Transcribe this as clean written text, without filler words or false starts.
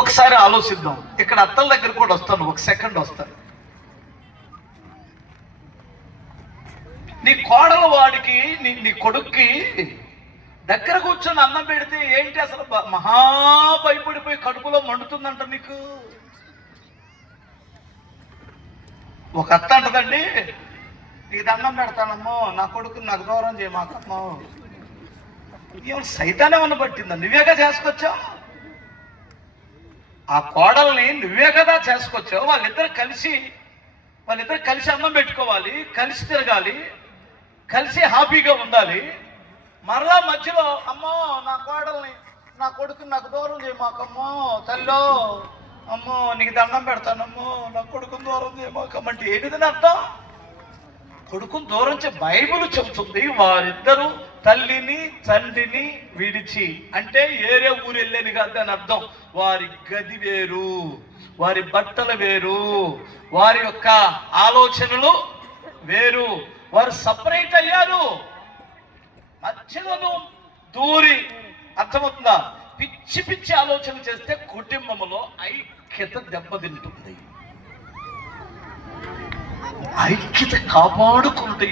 ఒకసారి ఆలోచిద్దాం. ఇక్కడ అత్తల దగ్గర కూడా వస్తాను, ఒక సెకండ్ వస్తాను. నీ కోడలు వాడికి నీ కొడుక్కి దగ్గర కూర్చొని అన్నం పెడితే ఏంటి అసలు మహా భయపడిపోయి కడుపులో మండుతుందంట నీకు. ఒక అత్త అంటదండి, నీకు దండం పెడతానమ్మో, నా కొడుకుని నాకు దూరం చేయమాకమ్మో. ఏమన్నా సైతానేమన్నా పట్టిందా? నువ్వేగా చేసుకొచ్చావు ఆ కోడల్ని, నువ్వే కదా చేసుకొచ్చావు. వాళ్ళిద్దరు కలిసి అన్నం పెట్టుకోవాలి, కలిసి తిరగాలి, కలిసి హ్యాపీగా ఉండాలి. మరలా మధ్యలో అమ్మో నా కోడల్ని నా కొడుకుని నాకు దూరం చేయమాకమ్మో, తల్లో అమ్మో నీకు దండం పెడతానమ్మో, నా కొడుకుని దూరం చేయమాకమ్మంటే ఏంటిదని అర్థం? కొడుకుని దూరం బైబిల్ చెబుతుంది, వారిద్దరూ తల్లిని తండ్రిని విడిచి, అంటే ఏరే ఊరు వెళ్ళేది కాదు అని అర్థం. వారి గది వేరు, వారి బట్టలు వేరు, వారి యొక్క ఆలోచనలు వేరు, వారు సపరేట్ అయ్యారు. మధ్యలో దూరి, అర్థమవుతుందా? పిచ్చి పిచ్చి ఆలోచన చేస్తే కుటుంబంలో ఐక్యత దెబ్బతింటుంది. ఐక్యత కాపాడుకుంటే